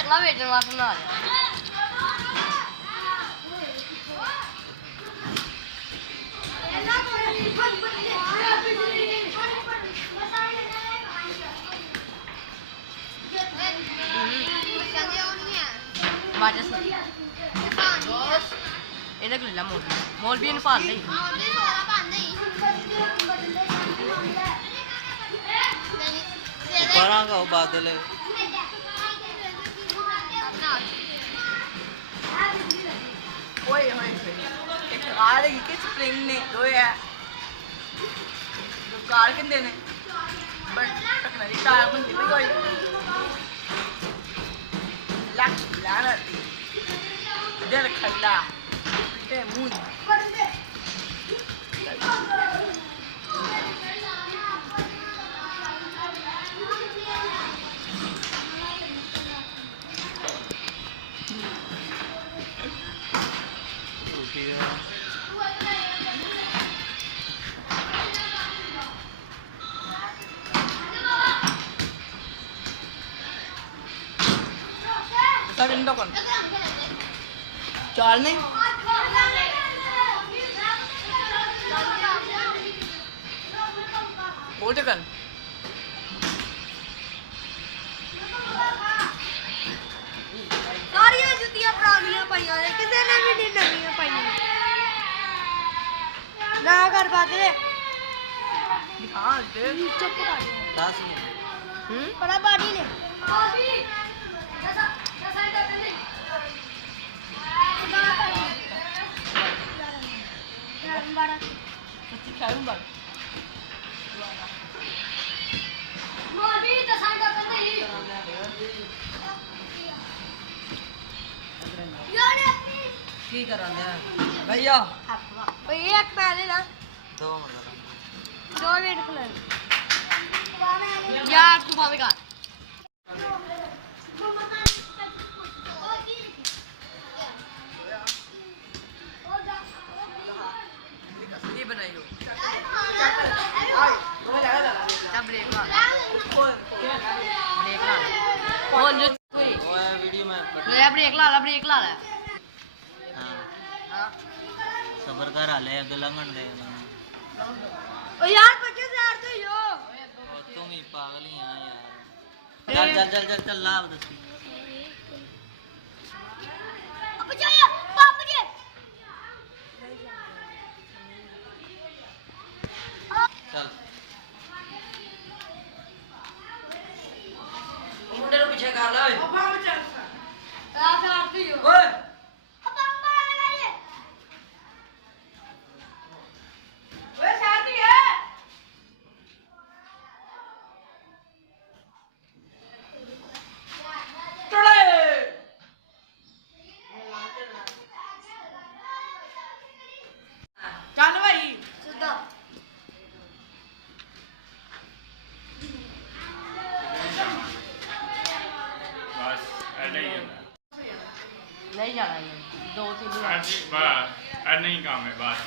चकला बेचने वास्ते ना इन्हें को ले ला मौलवी ने पाल नहीं बारह का बादल है ओए ओए एक कार है कि स्प्रिंग ने दो है दो कार किंदे ने बट टकना दी टायर बंदी भी होई लक लाना दिल खल्ला ते मुंह Sabi kon चाल नहीं बोल चकन सारियां जुतियां पुरानियां पाइयां ने किसी ने भी नहीं नवीं पाइयां ना कर पाते हां दे चुप कर 10 मिनट बड़ा बाडी ने सच्ची खाऊं बड़ मौलवी तो साइड कर दे की करांदे भैया ओए एक पहले ना 2 मिनट दो मिनट खुले यार तू बात कर ये बनाई हो जा ब्रेक ला ब्रेक ला और जो कोई ओए वीडियो में ले ब्रेक ला ले हां हां सबर कर हाले अग लंघन दे ओ यार 25000 तो यो तुम ही पागल ही हां यार चल चल चल चल चल लाभ दस अब जाया पाप जी चल मुंडे नु पीछे कर ले ओए आ यार तो यो ओए चल भाई सीधा बस ऐसे ही है नहीं जाना ये 2-3 बस नहीं काम है बस